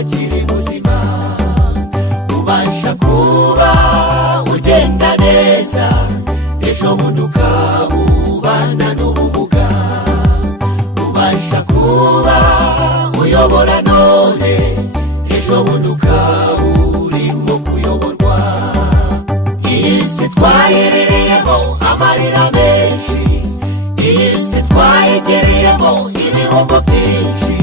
akiri muzima ubasha kuba ugenda neza ejo bundi ukabana n'ubumuga ubasha kuba uyobora none ejo bundi ukaba urimo kuyoborwa iyi si twayiriyemo amarira menshi iyi si twayigereyemo ibihombo byinshi